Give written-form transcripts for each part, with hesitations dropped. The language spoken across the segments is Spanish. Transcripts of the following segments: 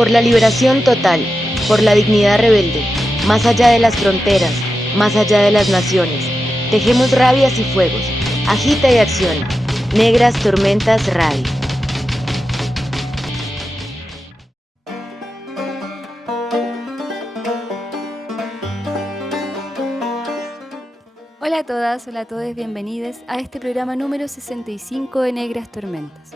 Por la liberación total, por la dignidad rebelde, más allá de las fronteras, más allá de las naciones. Tejemos rabias y fuegos, agita y acciona. Negras Tormentas Radio. Hola a todas, hola a todos, bienvenidos a este programa número 65 de Negras Tormentas.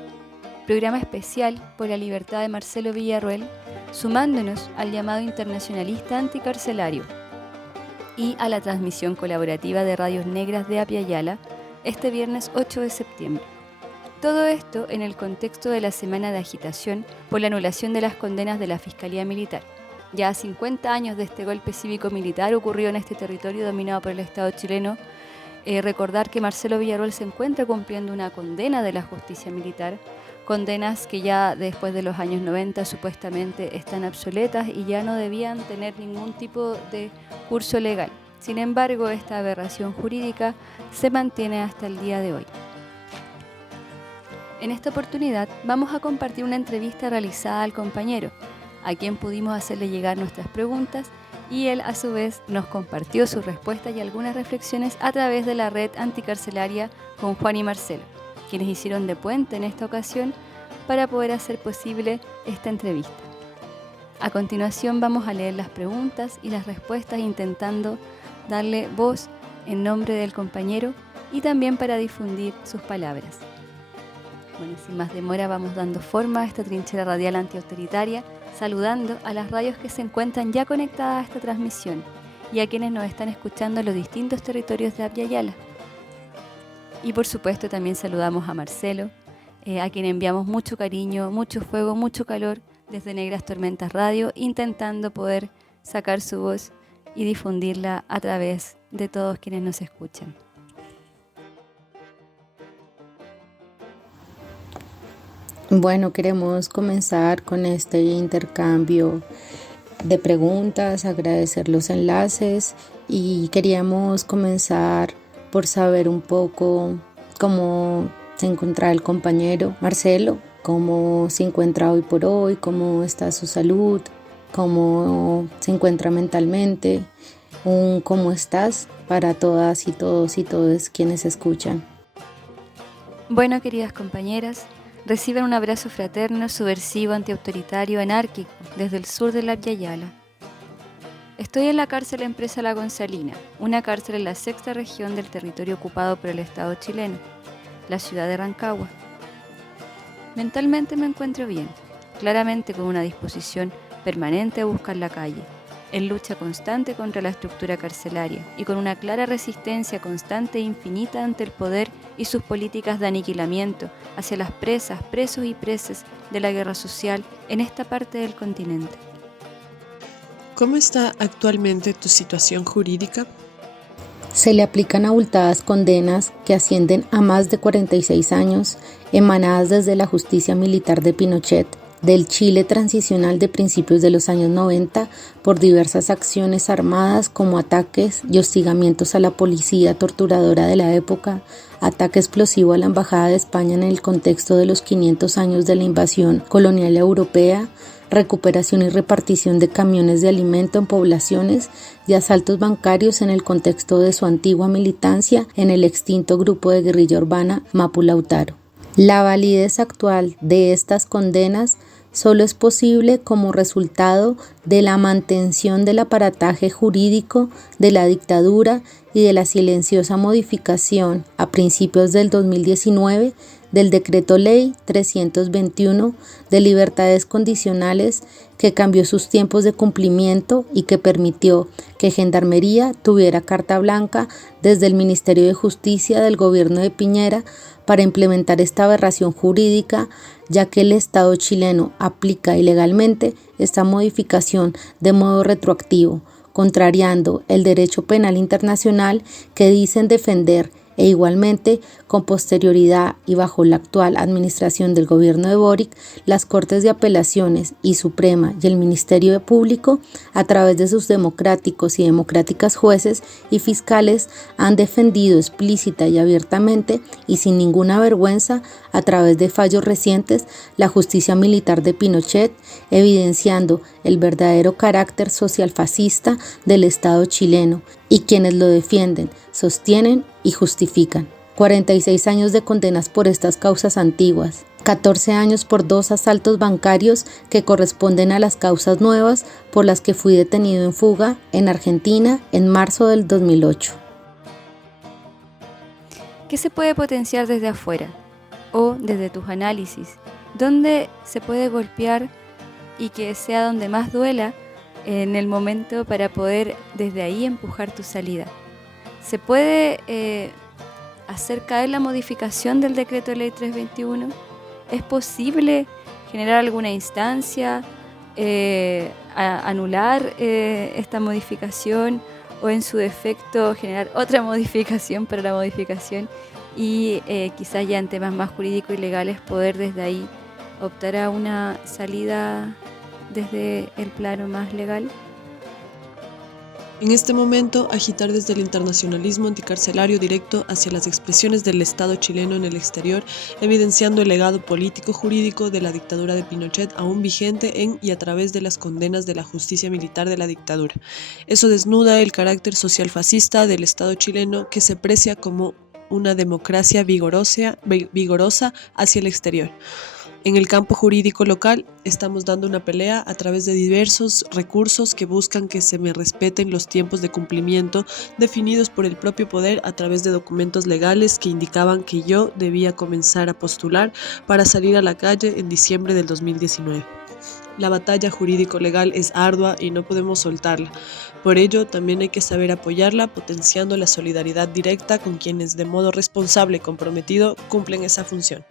Programa especial por la libertad de Marcelo Villarroel, sumándonos al llamado internacionalista anticarcelario y a la transmisión colaborativa de Radios Negras de Apia Yala este viernes 8 de septiembre. Todo esto en el contexto de la semana de agitación por la anulación de las condenas de la Fiscalía Militar. Ya a 50 años de este golpe cívico-militar ocurrido en este territorio dominado por el Estado chileno, recordar que Marcelo Villarroel se encuentra cumpliendo una condena de la justicia militar, condenas que ya después de los años 90 supuestamente están obsoletas y ya no debían tener ningún tipo de curso legal. Sin embargo, esta aberración jurídica se mantiene hasta el día de hoy. En esta oportunidad vamos a compartir una entrevista realizada al compañero, a quien pudimos hacerle llegar nuestras preguntas y él a su vez nos compartió sus respuestas y algunas reflexiones a través de la red anticarcelaria con Juan y Marcelo, quienes hicieron de puente en esta ocasión para poder hacer posible esta entrevista. A continuación vamos a leer las preguntas y las respuestas intentando darle voz en nombre del compañero y también para difundir sus palabras. Bueno, sin más demora vamos dando forma a esta trinchera radial antiautoritaria, saludando a las radios que se encuentran ya conectadas a esta transmisión y a quienes nos están escuchando en los distintos territorios de Apia Yala. Y por supuesto también saludamos a Marcelo, a quien enviamos mucho cariño, mucho fuego, mucho calor desde Negras Tormentas Radio, intentando poder sacar su voz y difundirla a través de todos quienes nos escuchan. Bueno, queremos comenzar con este intercambio de preguntas, agradecer los enlaces y queríamos comenzar por saber un poco cómo se encuentra el compañero Marcelo, cómo se encuentra hoy por hoy, cómo está su salud, cómo se encuentra mentalmente, un cómo estás para todas y todos y todos quienes escuchan. Bueno, queridas compañeras, reciban un abrazo fraterno, subversivo, antiautoritario, anárquico, desde el sur de la Apia Yala. Estoy en la cárcel Empresa La Gonzalina, una cárcel en la sexta región del territorio ocupado por el Estado chileno, la ciudad de Rancagua. Mentalmente me encuentro bien, claramente con una disposición permanente a buscar la calle, en lucha constante contra la estructura carcelaria y con una clara resistencia constante e infinita ante el poder y sus políticas de aniquilamiento hacia las presas, presos y presas de la guerra social en esta parte del continente. ¿Cómo está actualmente tu situación jurídica? Se le aplican abultadas condenas que ascienden a más de 46 años, emanadas desde la justicia militar de Pinochet, del Chile transicional de principios de los años 90, por diversas acciones armadas como ataques y hostigamientos a la policía torturadora de la época, ataque explosivo a la Embajada de España en el contexto de los 500 años de la invasión colonial europea, recuperación y repartición de camiones de alimento en poblaciones y asaltos bancarios en el contexto de su antigua militancia en el extinto grupo de guerrilla urbana Mapu Lautaro. La validez actual de estas condenas solo es posible como resultado de la mantención del aparataje jurídico de la dictadura y de la silenciosa modificación a principios del 2019 del Decreto Ley 321 de libertades condicionales que cambió sus tiempos de cumplimiento y que permitió que Gendarmería tuviera carta blanca desde el Ministerio de Justicia del gobierno de Piñera para implementar esta aberración jurídica, ya que el Estado chileno aplica ilegalmente esta modificación de modo retroactivo, contrariando el derecho penal internacional que dicen defender e igualmente, con posterioridad y bajo la actual administración del gobierno de Boric, las Cortes de Apelaciones y Suprema y el Ministerio Público, a través de sus democráticos y democráticas jueces y fiscales, han defendido explícita y abiertamente y sin ninguna vergüenza, a través de fallos recientes, la justicia militar de Pinochet, evidenciando el verdadero carácter socialfascista del Estado chileno, y quienes lo defienden, sostienen y justifican. 46 años de condenas por estas causas antiguas, 14 años por 2 asaltos bancarios que corresponden a las causas nuevas por las que fui detenido en fuga en Argentina en marzo del 2008. ¿Qué se puede potenciar desde afuera o desde tus análisis? ¿Dónde se puede golpear y que sea donde más duela en el momento para poder desde ahí empujar tu salida? ¿Se puede hacer caer la modificación del decreto de ley 321? ¿Es posible generar alguna instancia, anular esta modificación o en su defecto generar otra modificación para la modificación y quizás ya en temas más jurídicos y legales poder desde ahí optar a una salida desde el plano más legal? En este momento, agitar desde el internacionalismo anticarcelario directo hacia las expresiones del Estado chileno en el exterior, evidenciando el legado político-jurídico de la dictadura de Pinochet aún vigente en y a través de las condenas de la justicia militar de la dictadura. Eso desnuda el carácter social fascista del Estado chileno, que se precia como una democracia vigorosa hacia el exterior. En el campo jurídico local estamos dando una pelea a través de diversos recursos que buscan que se me respeten los tiempos de cumplimiento definidos por el propio poder a través de documentos legales que indicaban que yo debía comenzar a postular para salir a la calle en diciembre del 2019. La batalla jurídico-legal es ardua y no podemos soltarla. Por ello, también hay que saber apoyarla, potenciando la solidaridad directa con quienes de modo responsable y comprometido cumplen esa función.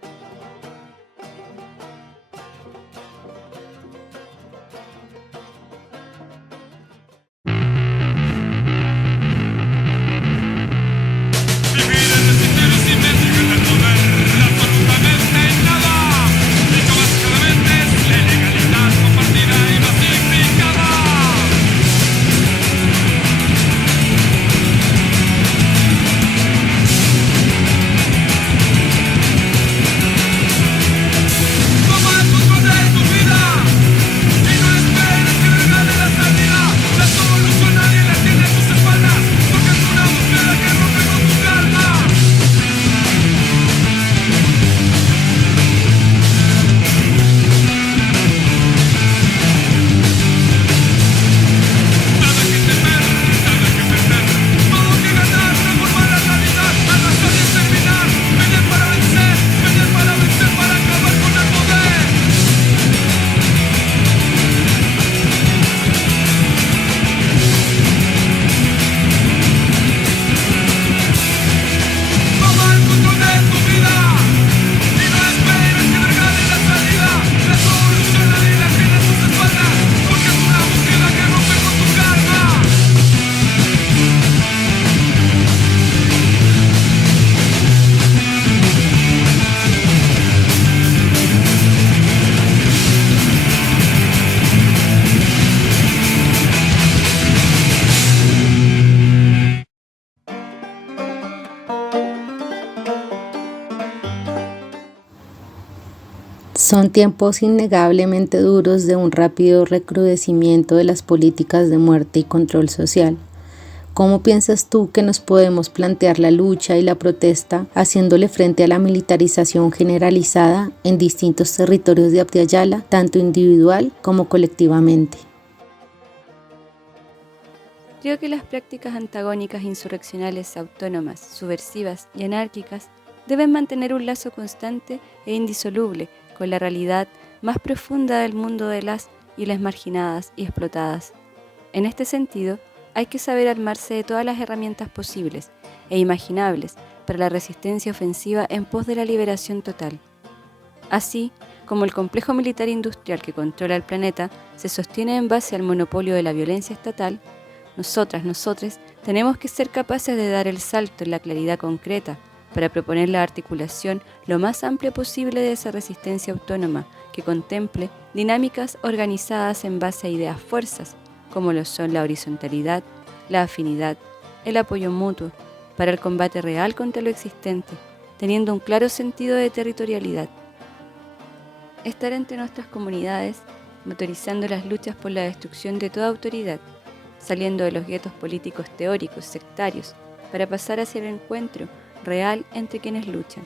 Son tiempos innegablemente duros de un rápido recrudecimiento de las políticas de muerte y control social. ¿Cómo piensas tú que nos podemos plantear la lucha y la protesta haciéndole frente a la militarización generalizada en distintos territorios de Abdiayala, tanto individual como colectivamente? Creo que las prácticas antagónicas, insurreccionales, autónomas, subversivas y anárquicas deben mantener un lazo constante e indisoluble con la realidad más profunda del mundo de las y las marginadas y explotadas. En este sentido, hay que saber armarse de todas las herramientas posibles e imaginables para la resistencia ofensiva en pos de la liberación total. Así como el complejo militar industrial que controla el planeta se sostiene en base al monopolio de la violencia estatal, nosotras, nosotres, tenemos que ser capaces de dar el salto en la claridad concreta para proponer la articulación lo más amplia posible de esa resistencia autónoma que contemple dinámicas organizadas en base a ideas fuerzas, como lo son la horizontalidad, la afinidad, el apoyo mutuo, para el combate real contra lo existente, teniendo un claro sentido de territorialidad. Estar entre nuestras comunidades, motorizando las luchas por la destrucción de toda autoridad, saliendo de los guetos políticos teóricos, sectarios, para pasar hacia el encuentro real entre quienes luchan.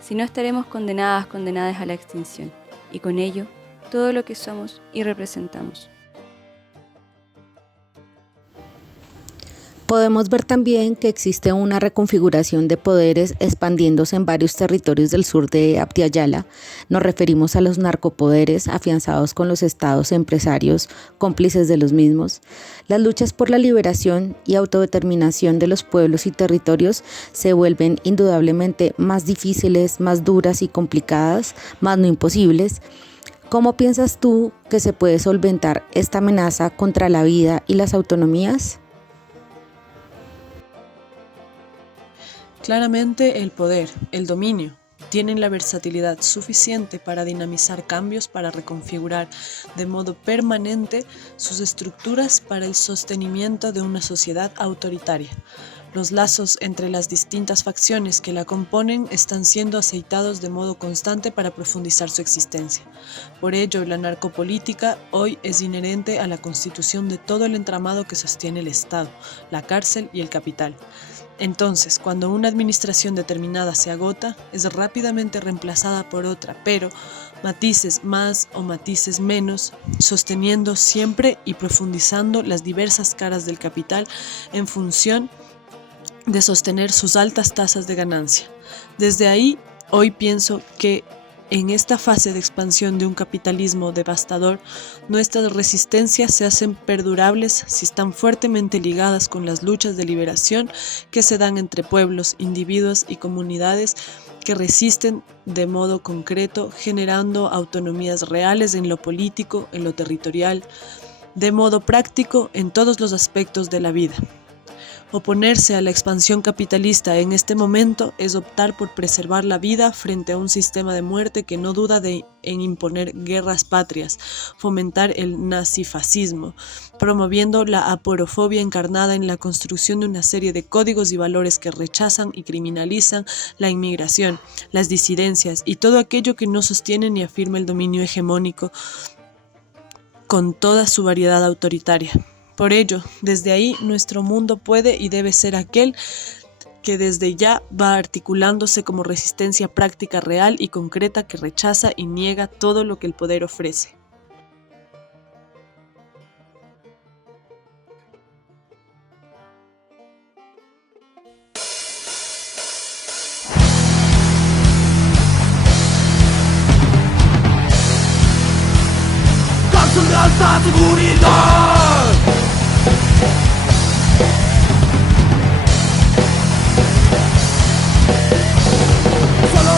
Si no, estaremos condenadas a la extinción, y con ello, todo lo que somos y representamos. Podemos ver también que existe una reconfiguración de poderes expandiéndose en varios territorios del sur de Abdiayala. Nos referimos a los narcopoderes afianzados con los estados empresarios cómplices de los mismos. Las luchas por la liberación y autodeterminación de los pueblos y territorios se vuelven indudablemente más difíciles, más duras y complicadas, más no imposibles. ¿Cómo piensas tú que se puede solventar esta amenaza contra la vida y las autonomías? Claramente el poder, el dominio, tienen la versatilidad suficiente para dinamizar cambios, para reconfigurar de modo permanente sus estructuras para el sostenimiento de una sociedad autoritaria. Los lazos entre las distintas facciones que la componen están siendo aceitados de modo constante para profundizar su existencia. Por ello, la narcopolítica hoy es inherente a la constitución de todo el entramado que sostiene el Estado, la cárcel y el capital. Entonces, cuando una administración determinada se agota, es rápidamente reemplazada por otra, pero matices más o matices menos, sosteniendo siempre y profundizando las diversas caras del capital en función de sostener sus altas tasas de ganancia. Desde ahí, hoy pienso que en esta fase de expansión de un capitalismo devastador, nuestras resistencias se hacen perdurables si están fuertemente ligadas con las luchas de liberación que se dan entre pueblos, individuos y comunidades que resisten de modo concreto, generando autonomías reales en lo político, en lo territorial, de modo práctico en todos los aspectos de la vida. Oponerse a la expansión capitalista en este momento es optar por preservar la vida frente a un sistema de muerte que no duda en imponer guerras patrias, fomentar el nazifascismo, promoviendo la aporofobia encarnada en la construcción de una serie de códigos y valores que rechazan y criminalizan la inmigración, las disidencias y todo aquello que no sostiene ni afirma el dominio hegemónico con toda su variedad autoritaria. Por ello, desde ahí, nuestro mundo puede y debe ser aquel que desde ya va articulándose como resistencia práctica real y concreta que rechaza y niega todo lo que el poder ofrece. Cárcel de alta seguridad.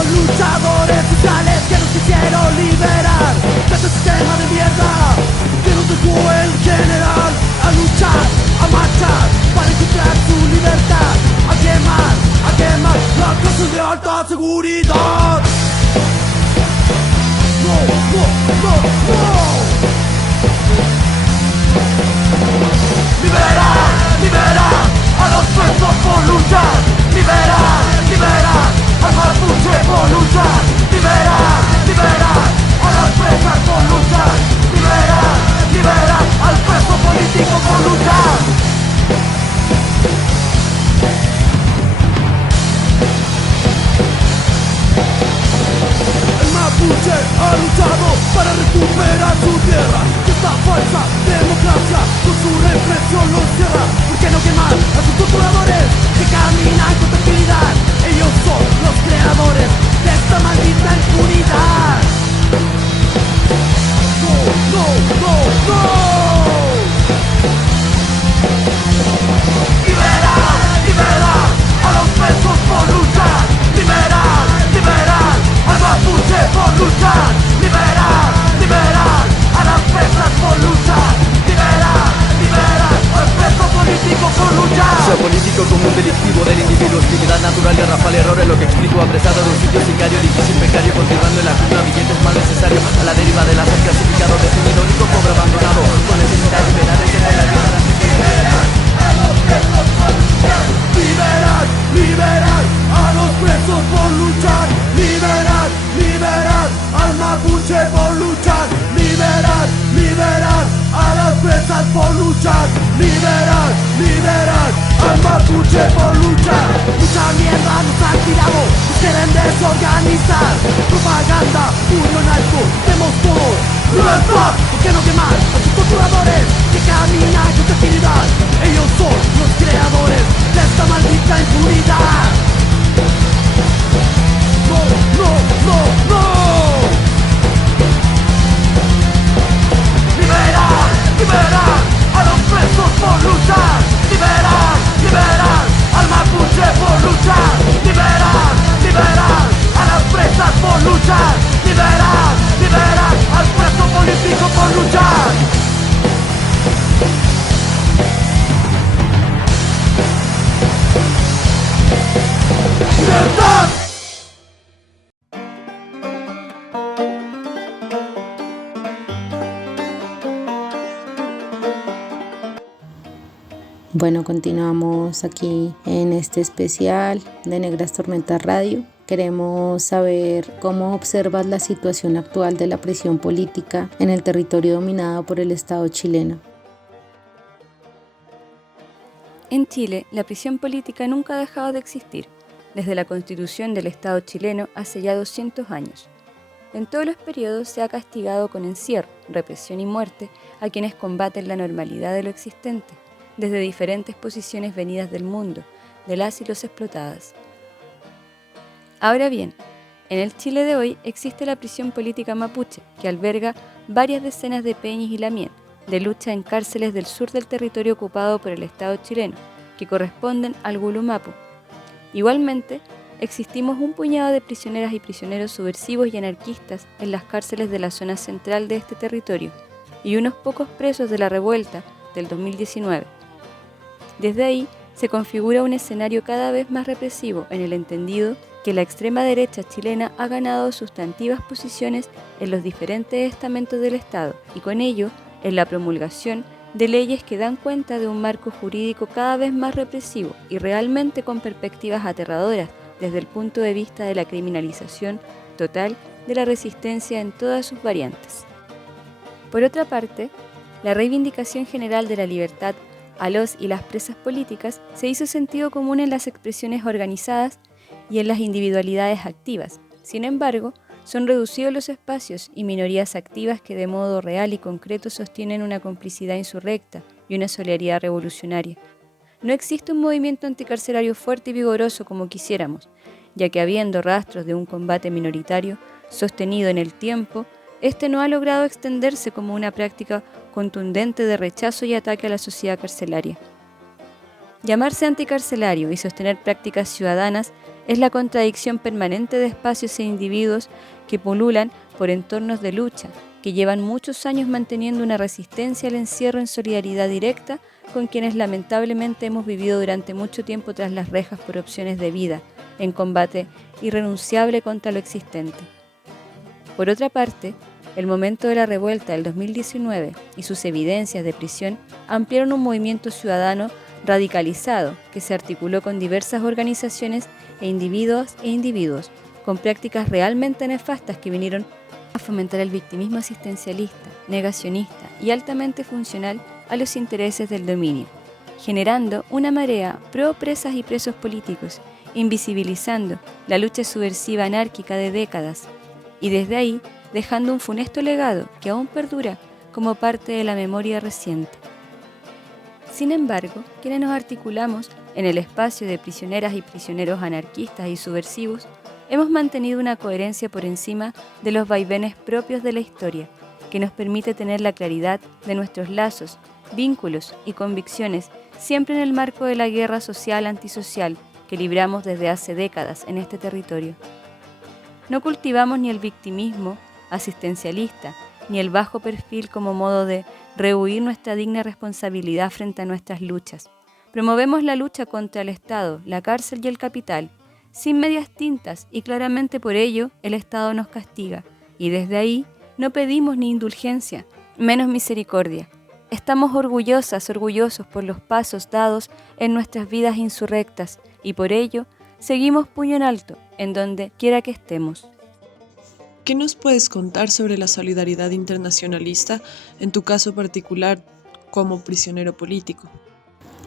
Luchadores sociales que nos quisieron liberar de este sistema de mierda que nos dejó el general a luchar, a marchar para encontrar su libertad, a quemar la cárcel de alta seguridad. No. Liberar a los presos por luchar, liberar al mapuche por luchar, liberar a las presas por luchar, liberar al preso político por luchar. delictivo del individuo, hostilidad natural, garrafal, error es lo que explico. Apresado de un sitio sicario, difícil becario, continuando en la cuna, billetes más necesarios. A la deriva de las clasificado, definido, único pobre abandonado, con necesidad de liberar el de la vida. Liberar, liberar a los presos por luchar. Liberar, liberar al mapuche por luchar. Liberar, liberar a las presas por luchar. Liberar, liberar al mapuche por luchar. Mucha mierda nos han tirado, nos quieren desorganizar. Propaganda, puro narco, hacemos todos libertad. ¿Por qué no quemar a sus torturadores que caminan con tranquilidad? Ellos son los creadores de esta maldita impunidad. No, no, no, no. Liberar, liberar a los presos por luchar. Liberar, liberar al mapuche por luchar. Liberar, liberar a las presas por luchar. Liberar, liberar al preso político por luchar. ¡Libertad! Bueno, continuamos aquí en este especial de Negras Tormentas Radio. Queremos saber cómo observas la situación actual de la prisión política en el territorio dominado por el Estado chileno. En Chile, la prisión política nunca ha dejado de existir, desde la constitución del Estado chileno hace ya 200 años. En todos los periodos se ha castigado con encierro, represión y muerte a quienes combaten la normalidad de lo existente, desde diferentes posiciones venidas del mundo, de las y los explotadas. Ahora bien, en el Chile de hoy existe la prisión política mapuche, que alberga varias decenas de peñis y lamien, de lucha en cárceles del sur del territorio ocupado por el Estado chileno, que corresponden al Gulumapu. Igualmente, existimos un puñado de prisioneras y prisioneros subversivos y anarquistas en las cárceles de la zona central de este territorio, y unos pocos presos de la revuelta del 2019. Desde ahí se configura un escenario cada vez más represivo en el entendido que la extrema derecha chilena ha ganado sustantivas posiciones en los diferentes estamentos del Estado y con ello en la promulgación de leyes que dan cuenta de un marco jurídico cada vez más represivo y realmente con perspectivas aterradoras desde el punto de vista de la criminalización total de la resistencia en todas sus variantes. Por otra parte, la reivindicación general de la libertad a los y las presas políticas se hizo sentido común en las expresiones organizadas y en las individualidades activas. Sin embargo, son reducidos los espacios y minorías activas que de modo real y concreto sostienen una complicidad insurrecta y una solidaridad revolucionaria. No existe un movimiento anticarcelario fuerte y vigoroso como quisiéramos, ya que habiendo rastros de un combate minoritario sostenido en el tiempo, este no ha logrado extenderse como una práctica contundente de rechazo y ataque a la sociedad carcelaria. Llamarse anticarcelario y sostener prácticas ciudadanas es la contradicción permanente de espacios e individuos que pululan por entornos de lucha, que llevan muchos años manteniendo una resistencia al encierro en solidaridad directa con quienes lamentablemente hemos vivido durante mucho tiempo tras las rejas por opciones de vida, en combate irrenunciable contra lo existente. Por otra parte, el momento de la revuelta del 2019 y sus evidencias de prisión ampliaron un movimiento ciudadano radicalizado que se articuló con diversas organizaciones e individuos con prácticas realmente nefastas que vinieron a fomentar el victimismo asistencialista, negacionista y altamente funcional a los intereses del dominio, generando una marea pro presas y presos políticos, invisibilizando la lucha subversiva anárquica de décadas y desde ahí dejando un funesto legado que aún perdura como parte de la memoria reciente. Sin embargo, quienes nos articulamos en el espacio de prisioneras y prisioneros anarquistas y subversivos, hemos mantenido una coherencia por encima de los vaivenes propios de la historia, que nos permite tener la claridad de nuestros lazos, vínculos y convicciones, siempre en el marco de la guerra social antisocial que libramos desde hace décadas en este territorio. No cultivamos ni el victimismo asistencialista, ni el bajo perfil como modo de rehuir nuestra digna responsabilidad frente a nuestras luchas, Promovemos la lucha contra el Estado, la cárcel y el capital, sin medias tintas, y claramente por ello el Estado nos castiga, y desde ahí no pedimos ni indulgencia, menos misericordia. Estamos orgullosos por los pasos dados en nuestras vidas insurrectas, y por ello seguimos puño en alto, en donde quiera que estemos. ¿Qué nos puedes contar sobre la solidaridad internacionalista, en tu caso particular como prisionero político?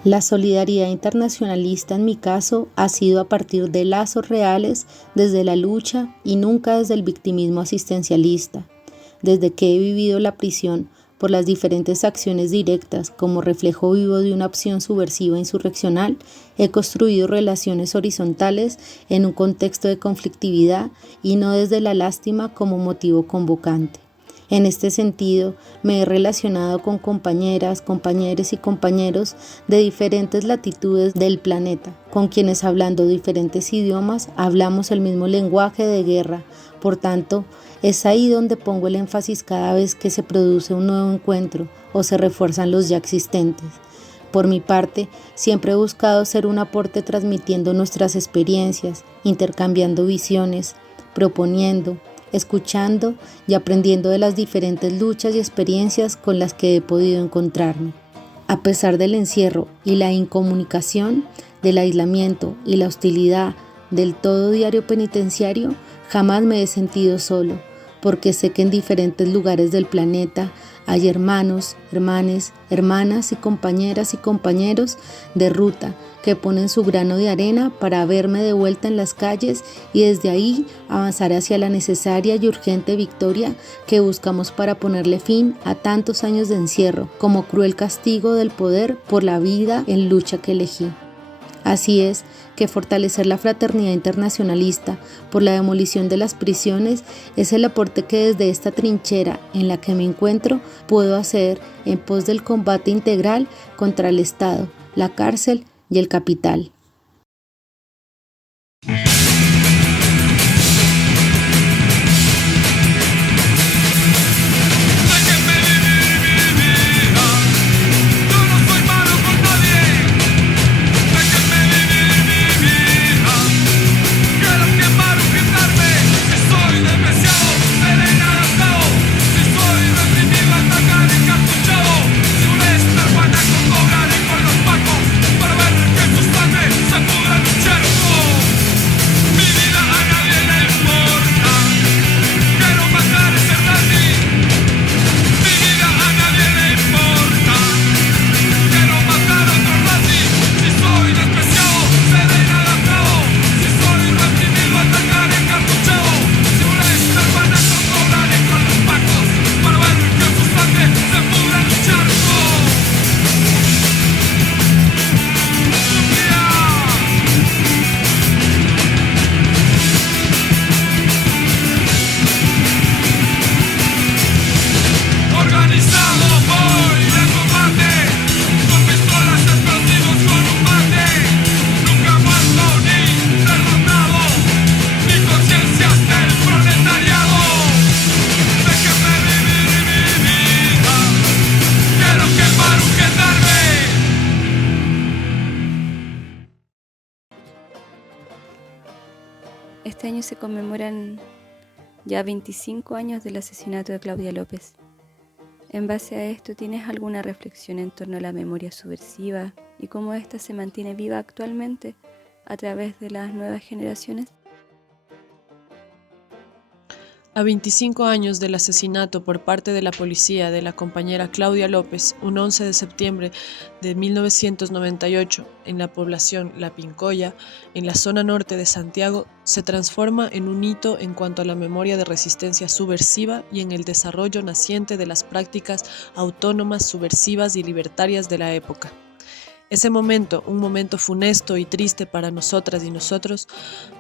La solidaridad internacionalista en mi caso ha sido a partir de lazos reales desde la lucha y nunca desde el victimismo asistencialista. Desde que he vivido la prisión por las diferentes acciones directas como reflejo vivo de una opción subversiva insurreccional, he construido relaciones horizontales en un contexto de conflictividad y no desde la lástima como motivo convocante. En este sentido, me he relacionado con compañeras, compañeros y compañeros de diferentes latitudes del planeta, con quienes hablando diferentes idiomas hablamos el mismo lenguaje de guerra. Por tanto, es ahí donde pongo el énfasis cada vez que se produce un nuevo encuentro o se refuerzan los ya existentes. Por mi parte, siempre he buscado ser un aporte transmitiendo nuestras experiencias, intercambiando visiones, proponiendo, escuchando y aprendiendo de las diferentes luchas y experiencias con las que he podido encontrarme. A pesar del encierro y la incomunicación, del aislamiento y la hostilidad del todo diario penitenciario, jamás me he sentido solo, porque sé que en diferentes lugares del planeta hay hermanos, hermanes, hermanas y compañeros de ruta que ponen su grano de arena para verme de vuelta en las calles y desde ahí avanzar hacia la necesaria y urgente victoria que buscamos para ponerle fin a tantos años de encierro como cruel castigo del poder por la vida en lucha que elegí. Así es que fortalecer la fraternidad internacionalista por la demolición de las prisiones es el aporte que desde esta trinchera en la que me encuentro puedo hacer en pos del combate integral contra el Estado, la cárcel y el capital. Este año se conmemoran ya 25 años del asesinato de Claudia López. En base a esto, ¿tienes alguna reflexión en torno a la memoria subversiva y cómo ésta se mantiene viva actualmente a través de las nuevas generaciones? A 25 años del asesinato por parte de la policía de la compañera Claudia López, un 11 de septiembre de 1998, en la población La Pincoya, en la zona norte de Santiago, se transforma en un hito en cuanto a la memoria de resistencia subversiva y en el desarrollo naciente de las prácticas autónomas, subversivas y libertarias de la época. Ese momento, un momento funesto y triste para nosotras y nosotros,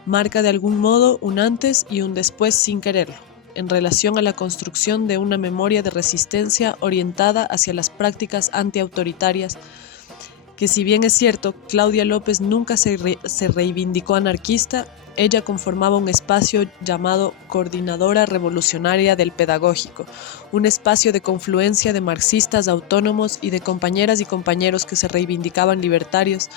marca de algún modo un antes y un después sin quererlo, en relación a la construcción de una memoria de resistencia orientada hacia las prácticas antiautoritarias que si bien es cierto, Claudia López nunca se reivindicó anarquista, ella conformaba un espacio llamado Coordinadora Revolucionaria del Pedagógico, un espacio de confluencia de marxistas autónomos y de compañeras y compañeros que se reivindicaban libertarios,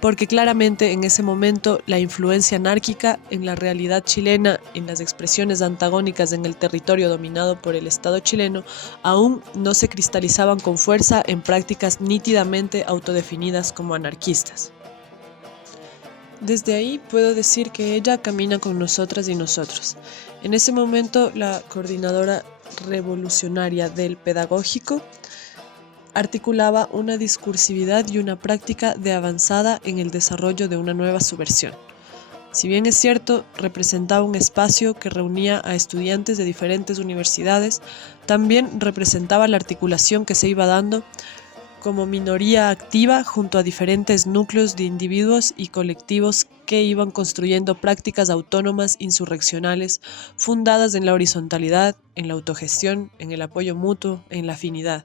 porque claramente en ese momento la influencia anárquica en la realidad chilena, en las expresiones antagónicas en el territorio dominado por el Estado chileno, aún no se cristalizaban con fuerza en prácticas nítidamente autodefinidas como anarquistas. Desde ahí puedo decir que ella camina con nosotras y nosotros. En ese momento la Coordinadora Revolucionaria del Pedagógico articulaba una discursividad y una práctica de avanzada en el desarrollo de una nueva subversión. Si bien es cierto, representaba un espacio que reunía a estudiantes de diferentes universidades, también representaba la articulación que se iba dando como minoría activa junto a diferentes núcleos de individuos y colectivos que iban construyendo prácticas autónomas insurreccionales fundadas en la horizontalidad, en la autogestión, en el apoyo mutuo, en la afinidad.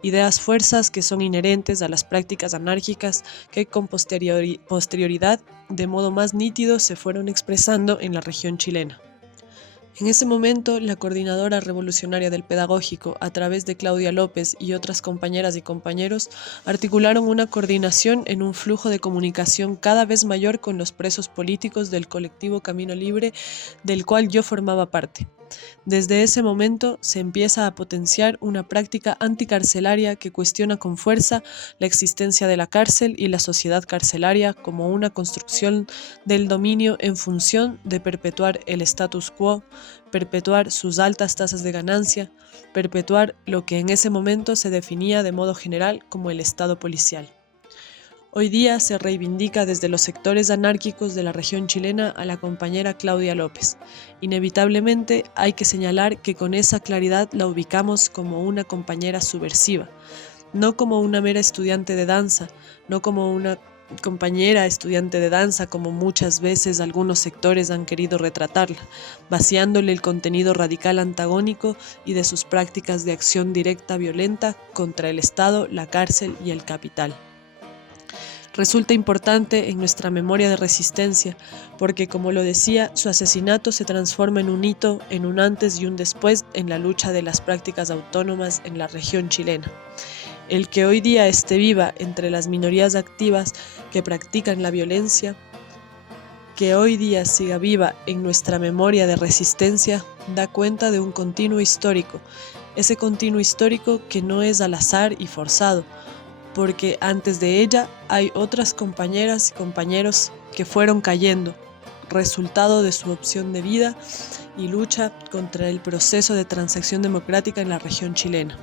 Ideas fuerzas que son inherentes a las prácticas anárquicas que con posterioridad, de modo más nítido, se fueron expresando en la región chilena. En ese momento, la Coordinadora Revolucionaria del Pedagógico, a través de Claudia López y otras compañeras y compañeros, articularon una coordinación en un flujo de comunicación cada vez mayor con los presos políticos del colectivo Camino Libre, del cual yo formaba parte. Desde ese momento se empieza a potenciar una práctica anticarcelaria que cuestiona con fuerza la existencia de la cárcel y la sociedad carcelaria como una construcción del dominio en función de perpetuar el status quo, perpetuar sus altas tasas de ganancia, perpetuar lo que en ese momento se definía de modo general como el Estado policial. Hoy día se reivindica desde los sectores anárquicos de la región chilena a la compañera Claudia López. Inevitablemente hay que señalar que con esa claridad la ubicamos como una compañera subversiva, no como una mera estudiante de danza, no como una compañera estudiante de danza como muchas veces algunos sectores han querido retratarla, vaciándole el contenido radical antagónico y de sus prácticas de acción directa violenta contra el Estado, la cárcel y el capital. Resulta importante en nuestra memoria de resistencia, porque como lo decía, su asesinato se transforma en un hito, en un antes y un después en la lucha de las prácticas autónomas en la región chilena. El que hoy día esté viva entre las minorías activas que practican la violencia, que hoy día siga viva en nuestra memoria de resistencia, da cuenta de un continuo histórico, ese continuo histórico que no es al azar y forzado, porque antes de ella hay otras compañeras y compañeros que fueron cayendo, resultado de su opción de vida y lucha contra el proceso de transacción democrática en la región chilena.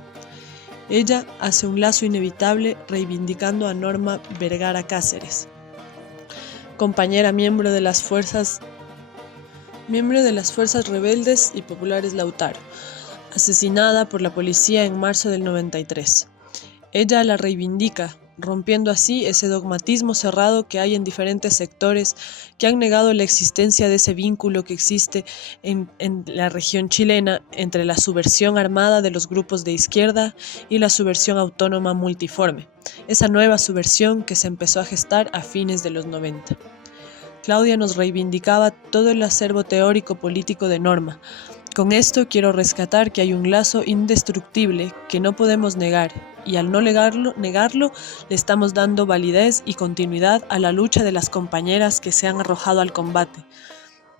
Ella hace un lazo inevitable reivindicando a Norma Vergara Cáceres, compañera miembro de las fuerzas rebeldes y populares Lautaro, asesinada por la policía en marzo del 93. Ella la reivindica, rompiendo así ese dogmatismo cerrado que hay en diferentes sectores que han negado la existencia de ese vínculo que existe en la región chilena entre la subversión armada de los grupos de izquierda y la subversión autónoma multiforme, esa nueva subversión que se empezó a gestar a fines de los 90. Claudia nos reivindicaba todo el acervo teórico político de Norma. Con esto quiero rescatar que hay un lazo indestructible que no podemos negar, y al no negarlo, le estamos dando validez y continuidad a la lucha de las compañeras que se han arrojado al combate.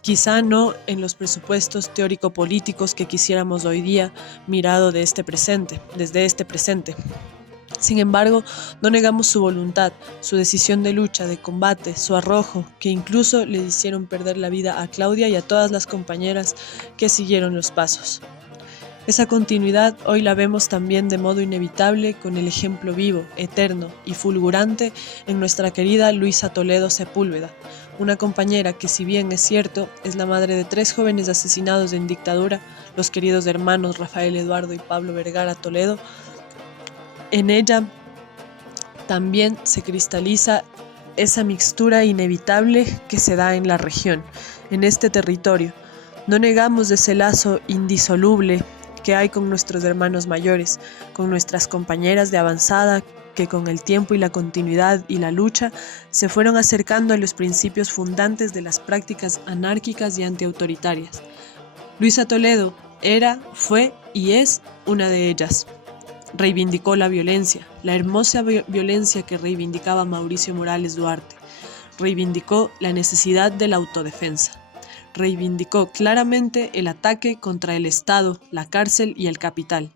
Quizá no en los presupuestos teórico-políticos que quisiéramos hoy día mirado desde este presente. Sin embargo, no negamos su voluntad, su decisión de lucha, de combate, su arrojo, que incluso le hicieron perder la vida a Claudia y a todas las compañeras que siguieron los pasos. Esa continuidad hoy la vemos también de modo inevitable con el ejemplo vivo, eterno y fulgurante en nuestra querida Luisa Toledo Sepúlveda, una compañera que, si bien es cierto, es la madre de 3 jóvenes asesinados en dictadura, los queridos hermanos Rafael Eduardo y Pablo Vergara Toledo. En ella también se cristaliza esa mixtura inevitable que se da en la región, en este territorio. No negamos ese lazo indisoluble que hay con nuestros hermanos mayores, con nuestras compañeras de avanzada que con el tiempo y la continuidad y la lucha se fueron acercando a los principios fundantes de las prácticas anárquicas y antiautoritarias. Luisa Toledo era, fue y es una de ellas. Reivindicó la violencia, la hermosa violencia que reivindicaba Mauricio Morales Duarte. Reivindicó la necesidad de la autodefensa. Reivindicó claramente el ataque contra el Estado, la cárcel y el capital.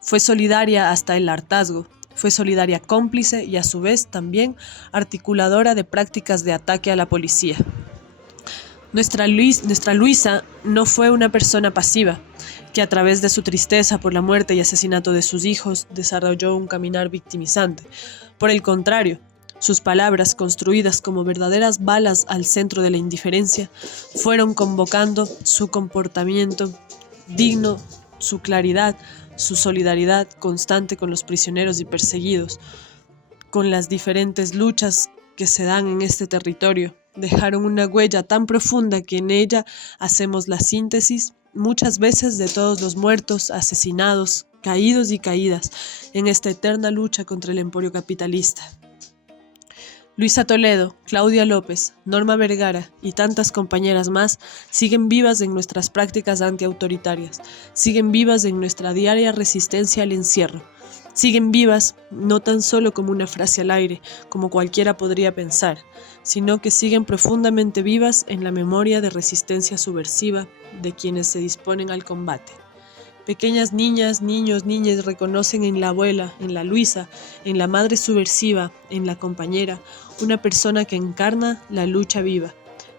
Fue solidaria hasta el hartazgo. Fue solidaria cómplice y a su vez también articuladora de prácticas de ataque a la policía. Nuestra Luisa no fue una persona pasiva, que a través de su tristeza por la muerte y asesinato de sus hijos desarrolló un caminar victimizante. Por el contrario, sus palabras, construidas como verdaderas balas al centro de la indiferencia, fueron convocando su comportamiento digno, su claridad, su solidaridad constante con los prisioneros y perseguidos, con las diferentes luchas que se dan en este territorio. Dejaron una huella tan profunda que en ella hacemos la síntesis muchas veces de todos los muertos, asesinados, caídos y caídas en esta eterna lucha contra el emporio capitalista. Luisa Toledo, Claudia López, Norma Vergara y tantas compañeras más siguen vivas en nuestras prácticas antiautoritarias, siguen vivas en nuestra diaria resistencia al encierro, siguen vivas no tan solo como una frase al aire, como cualquiera podría pensar, sino que siguen profundamente vivas en la memoria de resistencia subversiva de quienes se disponen al combate. Pequeñas niñas, niños, niñas reconocen en la abuela, en la Luisa, en la madre subversiva, en la compañera, una persona que encarna la lucha viva.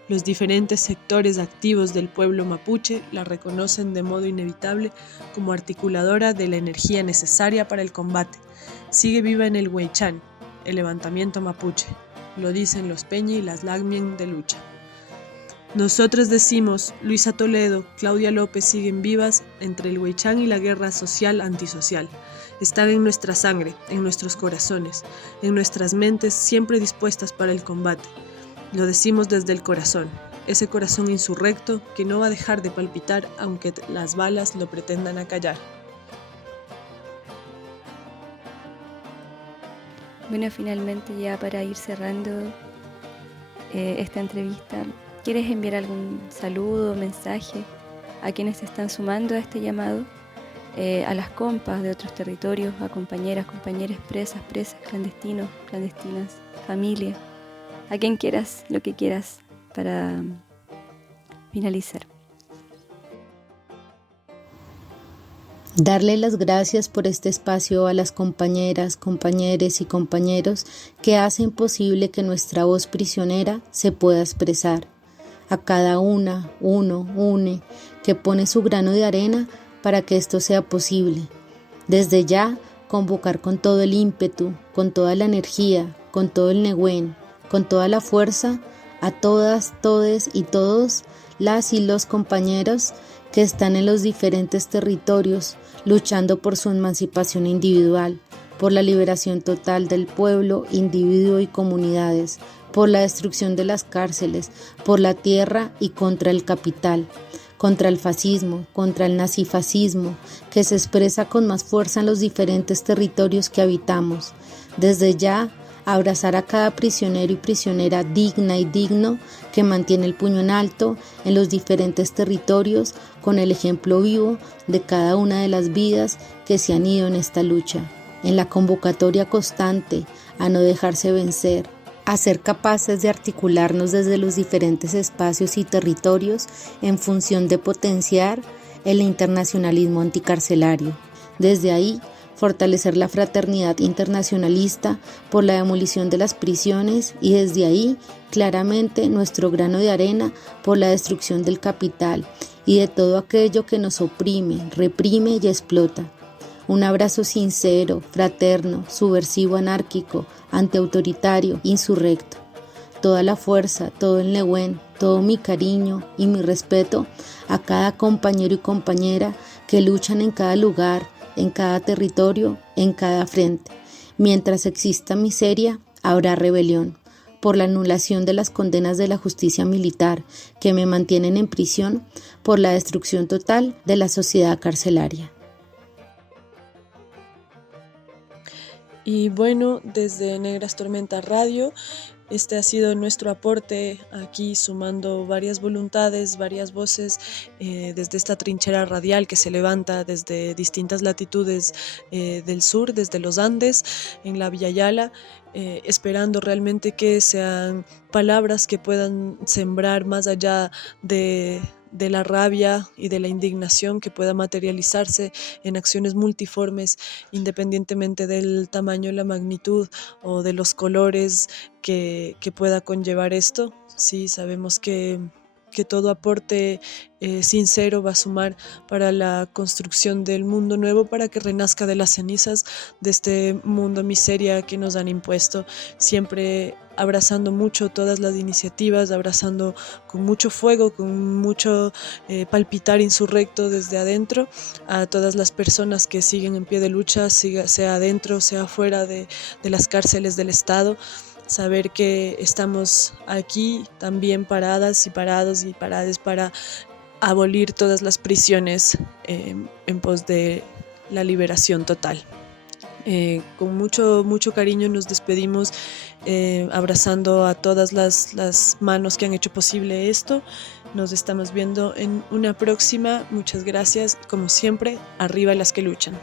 Los diferentes sectores activos del pueblo mapuche la reconocen de modo inevitable como articuladora de la energía necesaria para el combate. Sigue viva en el Huaychán, el levantamiento mapuche. Lo dicen los Peña y las Lagmien de lucha. Nosotros decimos, Luisa Toledo, Claudia López siguen vivas entre el Huaychán y la guerra social antisocial. Están en nuestra sangre, en nuestros corazones, en nuestras mentes siempre dispuestas para el combate. Lo decimos desde el corazón, ese corazón insurrecto que no va a dejar de palpitar aunque las balas lo pretendan acallar. Bueno, finalmente ya para ir cerrando esta entrevista, ¿quieres enviar algún saludo, mensaje a quienes se están sumando a este llamado? A las compas de otros territorios, a compañeras, compañeros, presas, clandestinos, clandestinas, familia, a quien quieras, lo que quieras para finalizar. Darle las gracias por este espacio a las compañeras, compañeros y compañeros que hacen posible que nuestra voz prisionera se pueda expresar. A cada une, que pone su grano de arena para que esto sea posible. Desde ya, convocar con todo el ímpetu, con toda la energía, con todo el negüen, con toda la fuerza, a todas, todes y todos, las y los compañeros que están en los diferentes territorios luchando por su emancipación individual, por la liberación total del pueblo, individuo y comunidades, por la destrucción de las cárceles, por la tierra y contra el capital, contra el fascismo, contra el nazifascismo, que se expresa con más fuerza en los diferentes territorios que habitamos. Desde ya, abrazar a cada prisionero y prisionera digna y digno que mantiene el puño en alto en los diferentes territorios con el ejemplo vivo de cada una de las vidas que se han ido en esta lucha, en la convocatoria constante a no dejarse vencer, a ser capaces de articularnos desde los diferentes espacios y territorios en función de potenciar el internacionalismo anticarcelario. Desde ahí, fortalecer la fraternidad internacionalista por la demolición de las prisiones y desde ahí, claramente, nuestro grano de arena por la destrucción del capital y de todo aquello que nos oprime, reprime y explota. Un abrazo sincero, fraterno, subversivo, anárquico, antiautoritario, insurrecto. Toda la fuerza, todo el negüen, todo mi cariño y mi respeto a cada compañero y compañera que luchan en cada lugar, en cada territorio, en cada frente. Mientras exista miseria, habrá rebelión. Por la anulación de las condenas de la justicia militar que me mantienen en prisión, por la destrucción total de la sociedad carcelaria. Y bueno, desde Negras Tormentas Radio, este ha sido nuestro aporte aquí, sumando varias voluntades, varias voces desde esta trinchera radial que se levanta desde distintas latitudes del sur, desde los Andes, en la Villa Yala, esperando realmente que sean palabras que puedan sembrar más allá de la rabia y de la indignación, que pueda materializarse en acciones multiformes, independientemente del tamaño, la magnitud o de los colores que pueda conllevar esto. Sí, sabemos que todo aporte sincero va a sumar para la construcción del mundo nuevo, para que renazca de las cenizas de este mundo miseria que nos han impuesto, siempre abrazando mucho todas las iniciativas, abrazando con mucho fuego, con mucho palpitar insurrecto desde adentro a todas las personas que siguen en pie de lucha, sea adentro, sea fuera de las cárceles del Estado. Saber que estamos aquí también paradas y parados y parades para abolir todas las prisiones en pos de la liberación total. Con mucho cariño nos despedimos, abrazando a todas las manos que han hecho posible esto. Nos estamos viendo en una próxima. Muchas gracias. Como siempre, arriba las que luchan.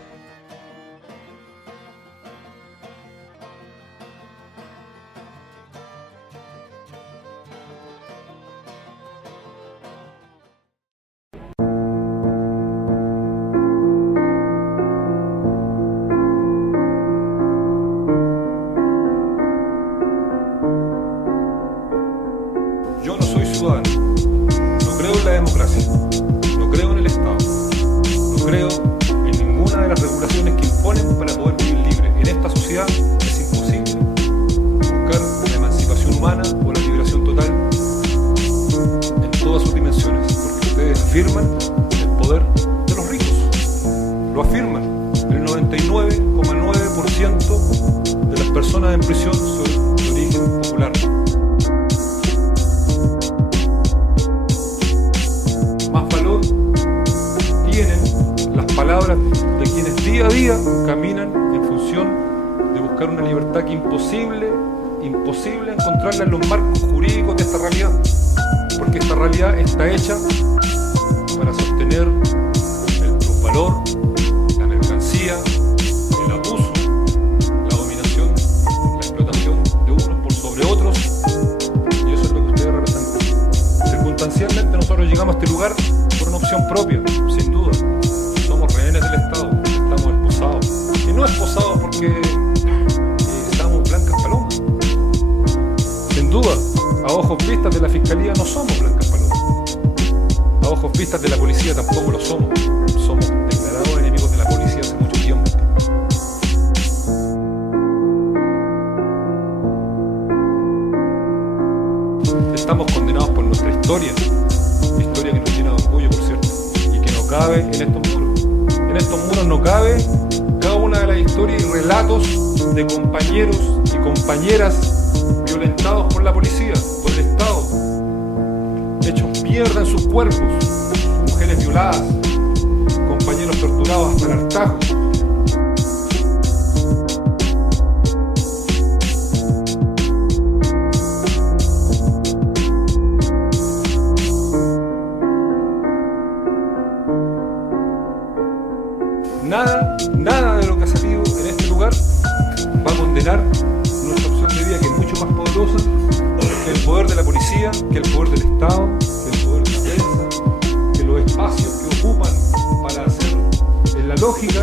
Yo no soy ciudadano, no creo en la democracia, no creo en el Estado, no creo en ninguna de las regulaciones que imponen para poder vivir libre. En esta sociedad es imposible buscar la emancipación humana o la liberación total en todas sus dimensiones, porque ustedes afirman el poder de los ricos, lo afirman. El 99,9% de las personas en prisión son de origen popular. Palabras de quienes día a día caminan en función de buscar una libertad que imposible encontrarla en los marcos jurídicos de esta realidad, porque esta realidad está hecha para sostener el plusvalor, la mercancía, el abuso, la dominación, la explotación de unos por sobre otros, y eso es lo que ustedes representan. Circunstancialmente nosotros llegamos a este lugar por una opción propia, sin duda. Somos rehenes del Estado, estamos esposados. Y no esposados porque estamos blancas palomas. Sin duda, a ojos vistas de la Fiscalía no somos blancas palomas. A ojos vistas de la policía tampoco lo somos. Somos declarados enemigos de la policía hace mucho tiempo. Estamos condenados por nuestra historia que nos llena de orgullo, por cierto, y que no cabe en estos muros. En estos muros no cabe cada una de las historias y relatos de compañeros y compañeras violentados por la policía, por el Estado, hechos mierda en sus cuerpos, mujeres violadas, compañeros torturados hasta el hartazgo. Nada de lo que ha salido en este lugar va a condenar nuestra opción de vida, que es mucho más poderosa que el poder de la policía, que el poder del Estado, que el poder de la prensa, que los espacios que ocupan para hacer en la lógica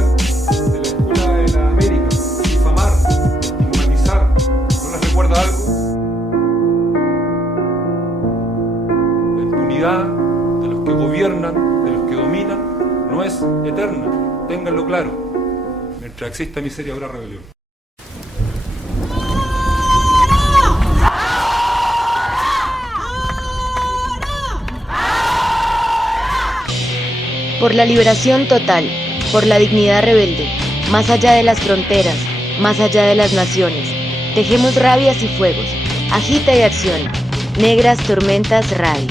de la Escuela de la América, difamar, estigmatizar. ¿No les recuerda algo? La impunidad de los que gobiernan, de los que dominan, no es eterna. Ténganlo claro. Mientras exista miseria habrá rebelión. Por la liberación total, por la dignidad rebelde, más allá de las fronteras, más allá de las naciones, tejemos rabias y fuegos, agita y acciona. Negras Tormentas Radio.